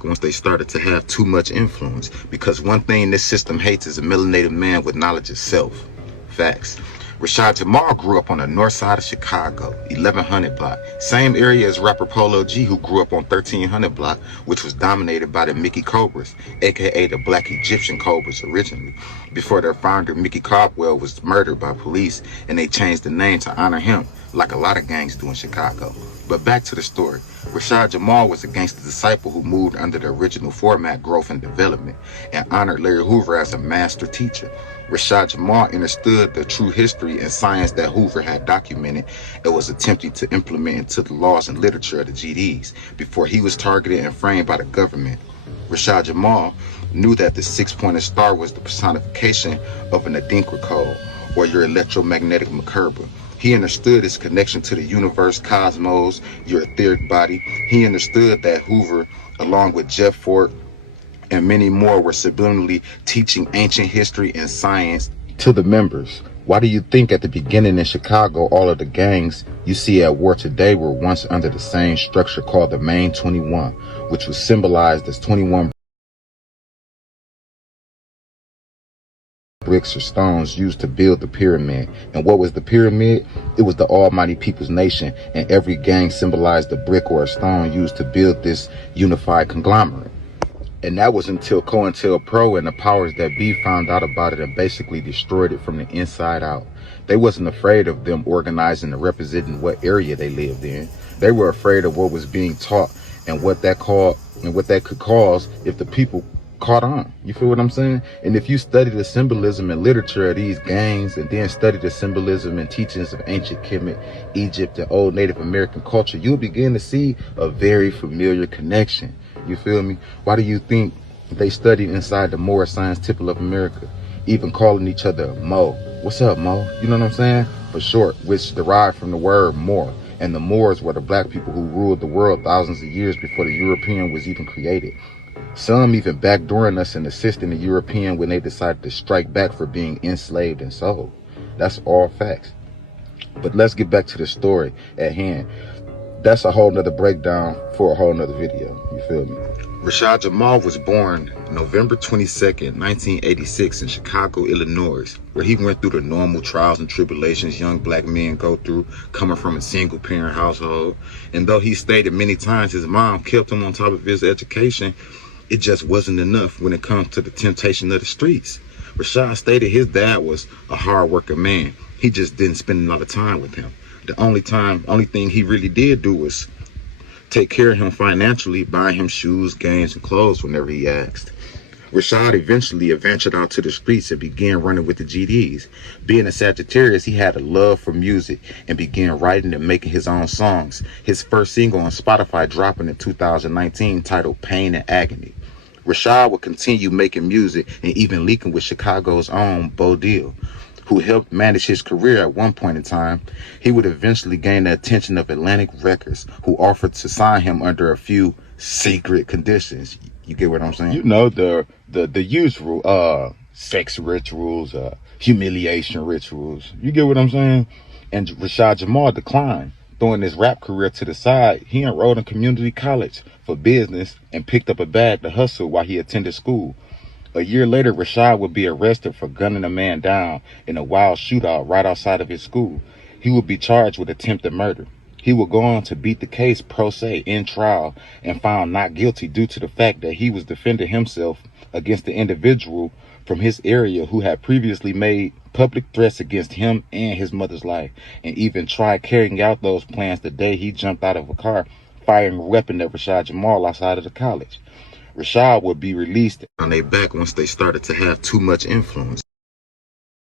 back once they started to have too much influence. Because one thing this system hates is a melanated man with knowledge of self. Facts. Rashad Jamal grew up on the north side of Chicago, 1100 block. Same area as rapper Polo G, who grew up on 1300 block, which was dominated by the Mickey Cobras, aka the Black Egyptian Cobras originally, before their founder Mickey Caldwell was murdered by police and they changed the name to honor him, like a lot of gangs do in Chicago. But back to the story. Rashad Jamal was a gangster disciple who moved under the original format, growth and development, and honored Larry Hoover as a master teacher. Rashad Jamal understood the true history and science that Hoover had documented and was attempting to implement into the laws and literature of the GDs before he was targeted and framed by the government. Rashad Jamal knew that the six-pointed star was the personification of an Adinkra code, or your electromagnetic Merkaba. He understood its connection to the universe, cosmos, your etheric body. He understood that Hoover, along with Jeff Fort and many more, were subliminally teaching ancient history and science to the members. Why do you think at the beginning in Chicago, all of the gangs you see at war today were once under the same structure called the Main 21, which was symbolized as 21 bricks or stones used to build the pyramid? And what was the pyramid? It was the Almighty People's Nation, and every gang symbolized a brick or a stone used to build this unified conglomerate. And that was until COINTELPRO and the powers that be found out about it and basically destroyed it from the inside out. They wasn't afraid of them organizing and representing what area they lived in. They were afraid of what was being taught and what that could cause if the people caught on. You feel what I'm saying? And if you study the symbolism and literature of these gangs and then study the symbolism and teachings of ancient Kemet, Egypt, and old Native American culture, you'll begin to see a very familiar connection. You feel me? Why do you think they studied inside the Moorish Science Temple of America, even calling each other Mo? What's up, Mo? You know what I'm saying? For short, which derived from the word Moor. And the Moors were the black people who ruled the world thousands of years before the European was even created. Some even backdooring us and assisting the European when they decided to strike back for being enslaved and sold. That's all facts. But let's get back to the story at hand. That's a whole nother breakdown for a whole nother video. You feel me? Rashad Jamal was born November 22nd, 1986 in Chicago, Illinois, where he went through the normal trials and tribulations young black men go through coming from a single parent household. And though he stated many times his mom kept him on top of his education, it just wasn't enough when it comes to the temptation of the streets. Rashad stated his dad was a hard-working man. He just didn't spend a lot of time with him. The only thing he really did do was take care of him financially, buying him shoes, games, and clothes whenever he asked. Rashad eventually ventured out to the streets and began running with the GDs. Being a Sagittarius, he had a love for music and began writing and making his own songs. His first single on Spotify dropping in 2019 titled Pain and Agony. Rashad would continue making music and even leaking with Chicago's own Bo Deal, who helped manage his career at one point in time. He would eventually gain the attention of Atlantic Records, who offered to sign him under a few secret conditions. You get what I'm saying? You know, the usual sex rituals, humiliation rituals. You get what I'm saying? And Rashad Jamal declined. Throwing his rap career to the side, he enrolled in community college for business and picked up a bag to hustle while he attended school. A year later, Rashad would be arrested for gunning a man down in a wild shootout right outside of his school. He would be charged with attempted murder. He would go on to beat the case pro se in trial and found not guilty due to the fact that he was defending himself against the individual from his area who had previously made public threats against him and his mother's life, and even tried carrying out those plans the day he jumped out of a car, firing a weapon at Rashad Jamal outside of the college. Rashad would be released on their back once they started to have too much influence.